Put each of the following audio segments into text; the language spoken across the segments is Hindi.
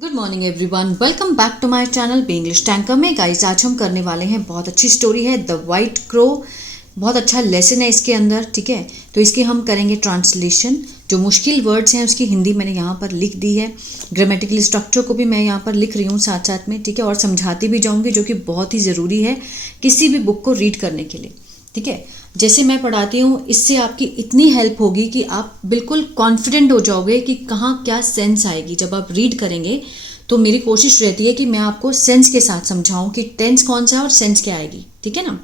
Good morning everyone, welcome back to my channel B English tanker में। गाइस, आज हम करने वाले हैं, बहुत अच्छी स्टोरी है द वाइट क्रो। बहुत अच्छा लेसन है इसके अंदर, ठीक है। तो इसकी हम करेंगे ट्रांसलेशन। जो मुश्किल वर्ड्स हैं उसकी हिंदी मैंने यहाँ पर लिख दी है। ग्रामेटिकल स्ट्रक्चर को भी मैं यहाँ पर लिख रही हूँ साथ साथ में, ठीक है। और समझाती भी जाऊँगी, जो कि बहुत ही ज़रूरी है किसी भी बुक को रीड करने के लिए, ठीक है। जैसे मैं पढ़ाती हूँ, इससे आपकी इतनी हेल्प होगी कि आप बिल्कुल कॉन्फिडेंट हो जाओगे कि कहाँ क्या सेंस आएगी जब आप रीड करेंगे। तो मेरी कोशिश रहती है कि मैं आपको सेंस के साथ समझाऊं कि टेंस कौन सा है और सेंस क्या आएगी, ठीक है ना।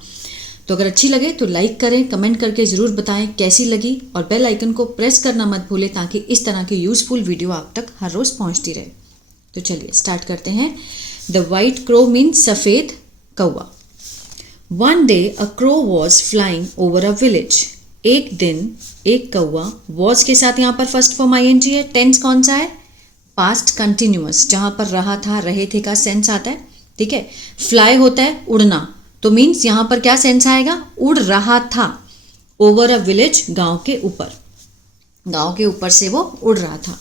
तो अगर अच्छी लगे तो लाइक करें, कमेंट करके ज़रूर बताएं कैसी लगी, और बेल आइकन को प्रेस करना मत भूलें ताकि इस तरह की यूज़फुल वीडियो आप तक हर रोज़ पहुँचती रहे। तो चलिए स्टार्ट करते हैं। द वाइट क्रो मीन्स सफ़ेद कौवा। One day a crow was flying over a village. एक दिन एक कौवा, was के साथ यहाँ पर फर्स्ट फॉर्म ing है। टेंस कौन सा है? पास्ट कंटिन्यूअस, जहाँ पर रहा था रहे थे का सेंस आता है, ठीक है। फ्लाई होता है उड़ना, तो मीन्स यहाँ पर क्या सेंस आएगा? उड़ रहा था। ओवर अ विलेज, गाँव के ऊपर, गाँव के ऊपर से वो उड़ रहा था।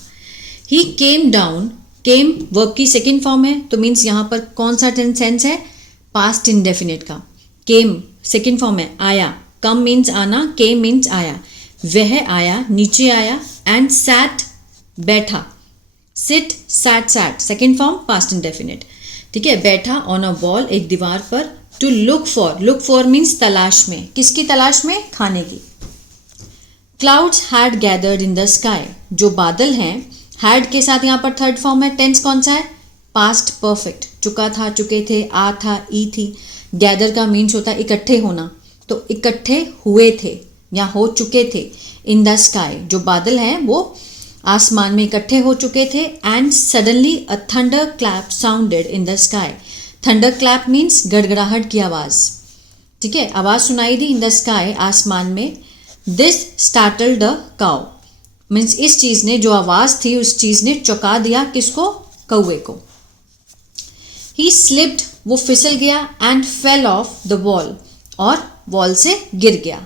ही केम डाउन, केम वर्ब की सेकेंड फॉर्म है, तो मीन्स यहाँ पर कौन सा सेंस है? पास्ट इंडेफिनिट का। केम सेकेंड फॉर्म है, आया। कम मीन्स आना, केम मीन्स आया। वह आया, नीचे आया। एंड सैट, बैठा। Sit, sat, sat second form past indefinite, ठीक है। बैठा ऑन अ वॉल, एक दीवार पर। To look for, look for means तलाश में। किसकी तलाश में? खाने की। Clouds had gathered in the sky, जो बादल हैं, हैड के साथ यहाँ पर थर्ड फॉर्म है। टेंस कौन सा है? Past perfect. चुका था, चुके थे, आ था, ई थी। गैदर का मीन्स होता है इकट्ठे होना, तो इकट्ठे हुए थे या हो चुके थे। इन द स्काई, जो बादल हैं वो आसमान में इकट्ठे हो चुके थे। And suddenly a thunder clap sounded in the sky. Thunder clap means गड़गड़ाहट की आवाज़, ठीक है। आवाज़ सुनाई दी इन द स्काई, आसमान में। This startled the cow, means इस चीज़ ने, जो आवाज़ थी उस चीज़ ने चौंका दिया किसको? कौवे को। ही स्लिप्ड, वो फिसल गया। And fell off the wall, और वॉल से गिर गया,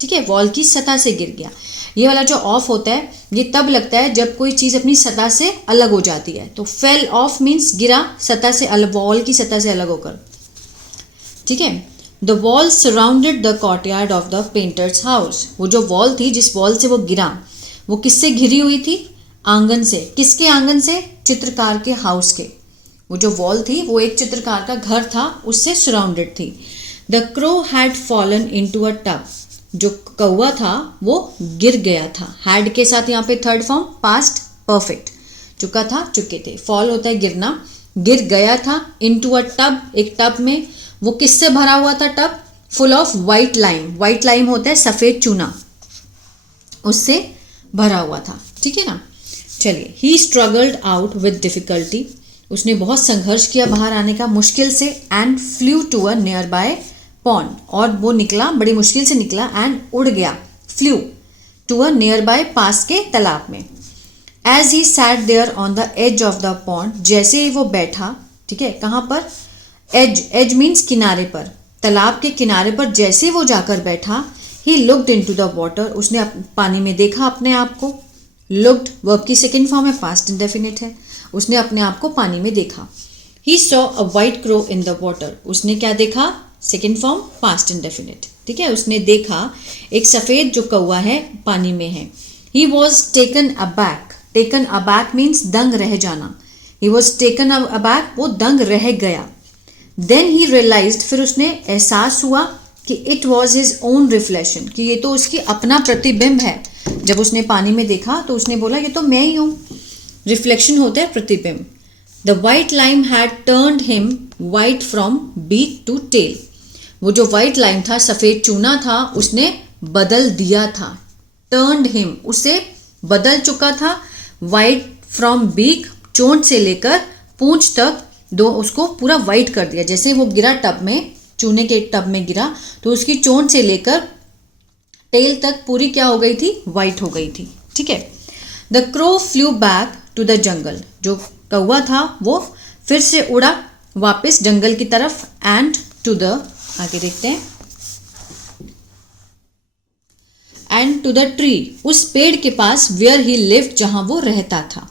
ठीक है। वॉल की सतह से गिर गया। ये वाला जो ऑफ होता है ये तब लगता है जब कोई चीज़ अपनी सतह से अलग हो जाती है। तो फेल ऑफ मीन्स गिरा सतह से अलग, वॉल की सतह से अलग होकर, ठीक है। The wall surrounded the courtyard of the painter's house, वो जो वॉल थी जिस वॉल से वो गिरा, वो किससे घिरी हुई थी? आंगन से। किसके आंगन से? चित्रकार के हाउस के। वो जो वॉल थी वो एक चित्रकार का घर था, उससे सराउंडेड थी। The crow had fallen into a tub, जो कौवा था वो गिर गया था। हैड के साथ यहाँ पे थर्ड फॉर्म पास्ट परफेक्ट। चुका था, चुके थे। फॉल होता है गिरना। गिर गया था इन टू अ टब, एक टब में। वो किससे भरा हुआ था tub? Full of white lime. White lime होता है सफ़ेद चूना, उससे भरा हुआ था, ठीक है ना। चलिए, he struggled out with difficulty, उसने बहुत संघर्ष किया बाहर आने का, मुश्किल से। And flew to a nearby pond, और वो निकला, बड़ी मुश्किल से निकला। एंड उड़ गया, flew to a nearby, पास के तालाब में। As he sat there on the edge of the pond, जैसे ही वो बैठा, ठीक है। कहाँ पर? एज, एज मीन्स किनारे पर, तालाब के किनारे पर जैसे वो जाकर बैठा। He looked into the water, उसने पानी में देखा अपने आप को। लुक्ड वर्ब की सेकेंड फॉर्म है, पास्ट इंडेफिनिट है। उसने अपने आप को पानी में देखा। He saw a white crow in the water, उसने क्या देखा? सेकेंड फॉर्म पास्ट इंडेफिनिट, ठीक है। उसने देखा एक सफ़ेद जो कौवा है पानी में है। He was taken aback, taken aback means दंग रह जाना। ही वॉज टेकन अबैक, वो दंग रह गया। देन ही रियलाइज्ड, फिर उसने एहसास हुआ कि it was his own reflection, कि ये तो उसकी अपना प्रतिबिंब है। जब उसने पानी में देखा तो उसने बोला ये तो मैं ही हूँ। रिफ्लेक्शन होता है प्रतिबिंब। The white lime had turned him white from beak to tail, वो जो वाइट लाइम था, सफ़ेद चूना था, उसने बदल दिया था। टर्न्ड हिम, उसे बदल चुका था। वाइट फ्रॉम बीक, चोंच से लेकर पूंछ तक, दो उसको पूरा वाइट कर दिया। जैसे वो गिरा टब में, चूने के टब में गिरा, तो उसकी चोंच से लेकर टेल तक पूरी क्या हो गई थी? वाइट हो गई थी, ठीक है। The crow flew back to the jungle, जो कौवा था वो फिर से उड़ा वापस जंगल की तरफ। एंड टू द, आगे देखते हैं, एंड टू द ट्री, उस पेड़ के पास, वेयर ही लिव्ड, जहां वो रहता था।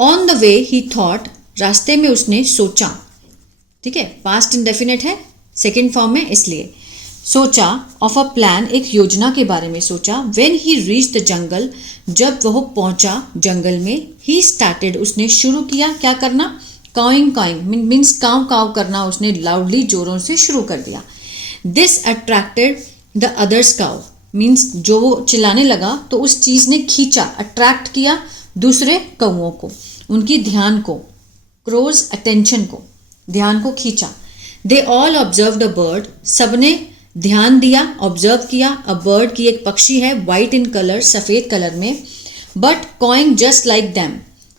On the way he thought, रास्ते में उसने सोचा, ठीक है, पास्ट इंडेफिनिट है, सेकेंड फॉर्म में, इसलिए सोचा, ऑफ अ प्लान, एक योजना के बारे में सोचा। When he reach the jungle, जब वह पहुंचा जंगल में, ही स्टार्टेड, उसने शुरू किया क्या करना, काउइंग, काउइंग मीन्स काव काव करना, उसने लाउडली जोरों से शुरू कर दिया। दिस अट्रैक्टेड द अदर्स काव, मीन्स जो वो चिल्लाने लगा तो उस चीज़ ने खींचा, अट्रैक्ट किया दूसरे कौओं को, उनकी ध्यान को, क्रोज अटेंशन को, ध्यान को खींचा। They all observe the bird, सबने ध्यान दिया, ऑब्जर्व किया, अ बर्ड की एक पक्षी है, वाइट इन कलर, सफ़ेद कलर में, बट कॉइंग जस्ट लाइक दैम,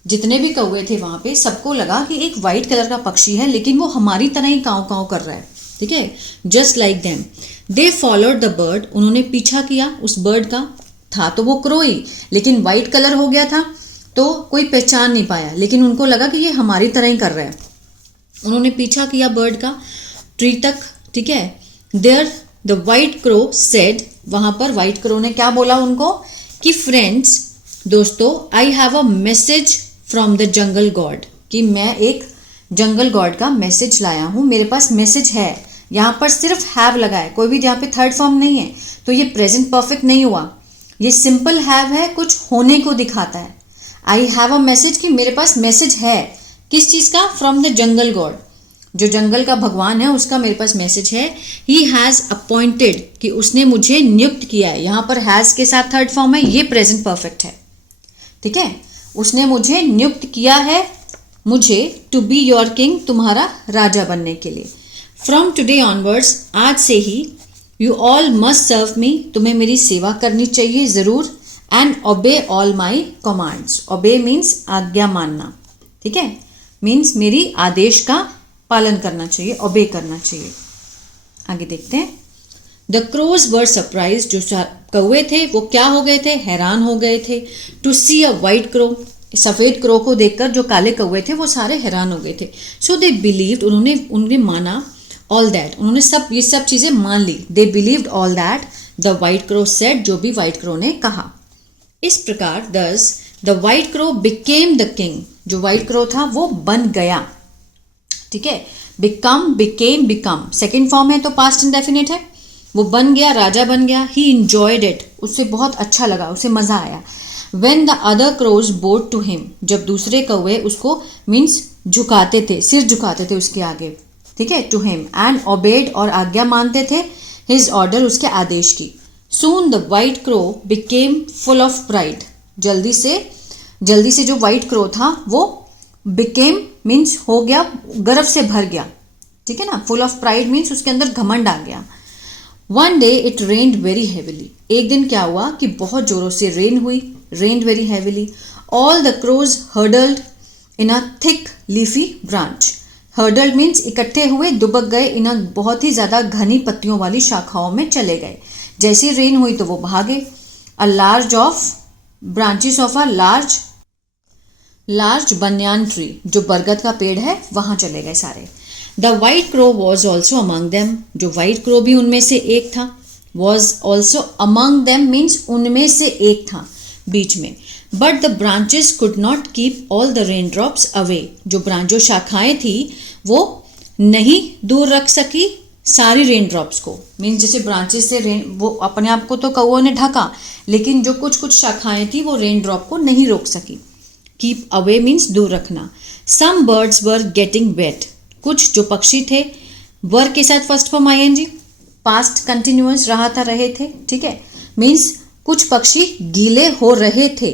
जितने भी कौवे थे वहाँ पे सबको लगा कि एक वाइट कलर का पक्षी है लेकिन वो हमारी तरह ही काँव काँव कर रहा है, ठीक है, just like them. They followed the bird, उन्होंने पीछा किया उस बर्ड का, था तो वो क्रो ही लेकिन वाइट कलर हो गया था तो कोई पहचान नहीं पाया, लेकिन उनको लगा कि ये हमारी तरह ही कर रहा है। उन्होंने पीछा किया बर्ड का ट्री तक, ठीक है। There the white crow said, वहाँ पर वाइट क्रो ने क्या बोला उनको कि फ्रेंड्स, दोस्तों, I have a message from the jungle God, कि मैं एक जंगल गॉड का मैसेज लाया हूँ, मेरे पास मैसेज है। यहाँ पर सिर्फ हैव लगा है, कोई भी यहाँ पे थर्ड फॉर्म नहीं है, तो ये प्रेजेंट परफेक्ट नहीं हुआ, ये सिंपल हैव है, कुछ होने को दिखाता है। आई हैव अ मैसेज, कि मेरे पास मैसेज है, किस चीज़ का, फ्रॉम द जंगल गॉड, जो जंगल का भगवान है उसका मेरे पास मैसेज है। ही हैज़ अपॉइंटेड, कि उसने मुझे नियुक्त किया है, यहाँ पर हैज़ के साथ थर्ड फॉर्म है, ये प्रेजेंट परफेक्ट है, ठीक है। उसने मुझे नियुक्त किया है, मुझे, टू बी योर किंग, तुम्हारा राजा बनने के लिए। फ्रॉम टुडे ऑनवर्ड्स, आज से ही, you all must serve me, तुम्हें मेरी सेवा करनी चाहिए ज़रूर, and obey all my commands, obey means आज्ञा मानना, ठीक है, मीन्स मेरी आदेश का पालन करना चाहिए, ओबे करना चाहिए। आगे देखते हैं। द क्रोज वर सरप्राइज, जो कौवे थे वो क्या हो गए थे, हैरान हो गए थे। To see a white crow, सफ़ेद क्रो को देखकर जो काले कौवे थे वो सारे हैरान हो गए थे। सो दे बिलीव्ड, उन्होंने माना, ऑल दैट, उन्होंने ये सब चीज़ें मान ली। They believed all that the white crow said, जो भी वाइट क्रो ने कहा। इस प्रकार thus the white crow became the king, जो वाइट क्रो था वो बन गया, ठीक है। Become, became, become, second form है तो पास्ट इंडेफिनिट है, वो बन गया, राजा बन गया। ही इंजॉयड इट, उससे बहुत अच्छा लगा, उसे मज़ा आया। When the other crows bowed to him, जब दूसरे कौवे उसको मीन्स झुकाते थे, सिर झुकाते थे उसके आगे, ठीक है, टू हिम, एंड ओबेड, और आज्ञा मानते थे, हिज ऑर्डर, उसके आदेश की। Soon the white crow became full of pride, जल्दी से जो वाइट क्रो था वो बिकेम मीन्स हो गया, गर्व से भर गया, ठीक है ना। फुल ऑफ प्राइड मीन्स उसके अंदर घमंड आ गया। One day it rained very heavily, एक दिन क्या हुआ कि बहुत जोरों से रेन हुई, rained very heavily. All the crows huddled in a thick leafy branch, huddled means इकट्ठे हुए, दुबक गए, इन अ बहुत ही ज़्यादा घनी पत्तियों वाली शाखाओं में चले गए। जैसी रेन हुई तो वो भागे। A large of branches of a large banyan tree, जो बरगद का पेड़ है वहां चले गए सारे। The white crow was also among them, जो वाइट क्रो भी उनमें से एक था, was also among them means उनमें से एक था, बीच में। But the branches could not keep all the rain drops away, जो शाखाएं थी वो नहीं दूर रख सकी सारी रेन ड्रॉप्स को, मीन्स जैसे ब्रांचेस से रेन, वो अपने आप को तो कौओं ने ढका, लेकिन जो कुछ शाखाएं थी वो रेन ड्रॉप को नहीं रोक सकी। कीप अवे मीन्स दूर रखना। Some birds were getting wet, कुछ जो पक्षी थे, वर के साथ first form I N G, past continuous रहे थे, ठीक है, मीन्स कुछ पक्षी गीले हो रहे थे।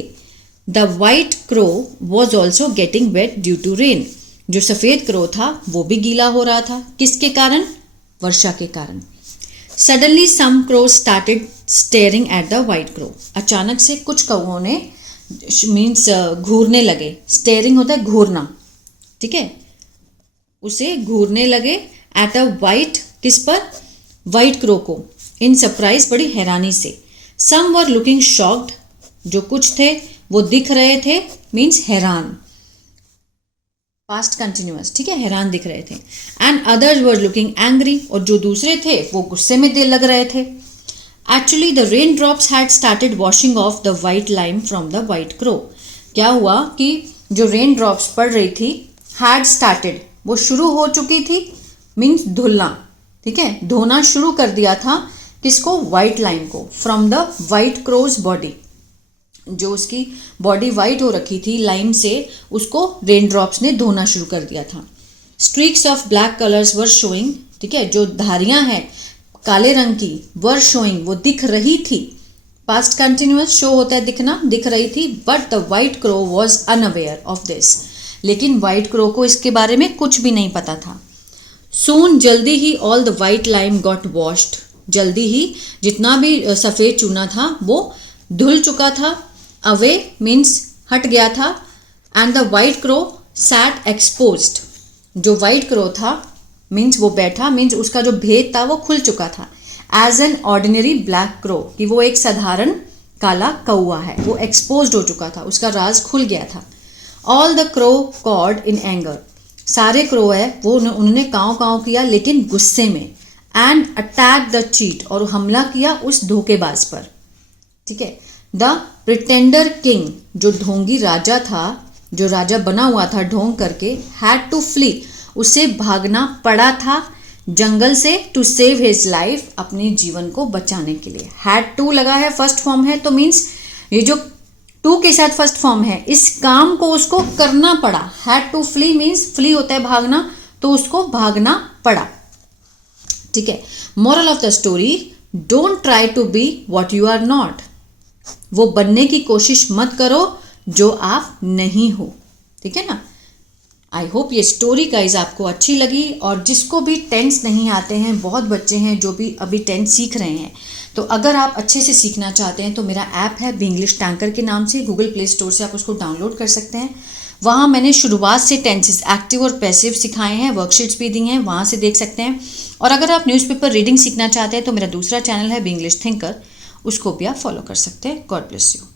The white crow was also getting wet due to rain, जो सफ़ेद क्रो था वो भी गीला हो रहा था, किसके कारण, वर्षा के कारण। Suddenly some crow started staring at the white crow, अचानक से कुछ कौओं ने मीन्स घूरने लगे, स्टेयरिंग होता है घूरना, ठीक है, उसे घूरने लगे। एट अ वाइट, किस पर, वाइट क्रो को, इन सरप्राइज, बड़ी हैरानी से। सम वर लुकिंग शॉक्ड, जो कुछ थे वो दिख रहे थे, मीन्स हैरान, पास्ट कंटिन्यूअस, ठीक है, हैरान दिख रहे थे। And others were looking angry, और जो दूसरे थे वो गुस्से में लग रहे थे। Actually the rain drops had started washing of the white lime from the white crow, क्या हुआ कि जो रेन ड्रॉप्स पड़ रही थी हैड स्टार्टेड, वो शुरू हो चुकी थी, मीन्स धुलना, ठीक है, धोना शुरू कर दिया था किसको, वाइट लाइम को, from the white crow's body, जो उसकी बॉडी वाइट हो रखी थी लाइम से, उसको रेन ड्रॉप्स ने धोना शुरू कर दिया था। Streaks of black colours were showing, ठीक है, जो धारियां हैं काले रंग की, वर शोइंग, वो दिख रही थी, पास्ट कंटिन्यूअस, शो होता है दिखना, दिख रही थी, but the white crow was unaware of this, लेकिन वाइट क्रो को इसके बारे में कुछ भी नहीं पता था। सून, जल्दी ही, all the white lime got washed, जल्दी ही जितना भी सफ़ेद चूना था वो धुल चुका था, अवे मीन्स हट गया था, and the white crow sat exposed, जो वाइट क्रो था मीन्स वो बैठा, मीन्स उसका जो भेद था वो खुल चुका था, as an ordinary black crow, कि वो एक साधारण काला कौआ है, वो एक्सपोज्ड हो चुका था, उसका राज खुल गया था। All the crow cawed in anger, सारे क्रो है वो उन्होंने काँव काँव किया लेकिन गुस्से में, एंड अटैक द चीट, और हमला किया उस धोखेबाज पर, ठीक है। द प्रिटेंडर किंग, जो ढोंगी राजा था, जो राजा बना हुआ था ढोंग करके, हैड टू फ्ली, उसे भागना पड़ा था जंगल से, टू सेव हिज लाइफ, अपने जीवन को बचाने के लिए। हैड टू लगा है, फर्स्ट फॉर्म है, तो मीन्स ये जो टू के साथ फर्स्ट फॉर्म है, इस काम को उसको करना पड़ा। Had to flee means flee होता है भागना, तो उसको भागना पड़ा, ठीक है। Moral of the story, don't try to be what you are not, वो बनने की कोशिश मत करो जो आप नहीं हो, ठीक है ना। आई होप ये स्टोरी गाइज आपको अच्छी लगी, और जिसको भी टेंस नहीं आते हैं, बहुत बच्चे हैं जो भी अभी टेंस सीख रहे हैं, तो अगर आप अच्छे से सीखना चाहते हैं तो मेरा ऐप है बिंग्लिश टैंकर के नाम से, गूगल प्ले स्टोर से आप उसको डाउनलोड कर सकते हैं। वहाँ मैंने शुरुआत से टेंसेस एक्टिव और पैसिव सिखाए हैं, वर्कशीट्स भी दी हैं, वहाँ से देख सकते हैं। और अगर आप न्यूज़पेपर रीडिंग सीखना चाहते हैं तो मेरा दूसरा चैनल है बिंग्लिश थिंकर, उसको भी आप फॉलो कर सकते हैं। God bless you.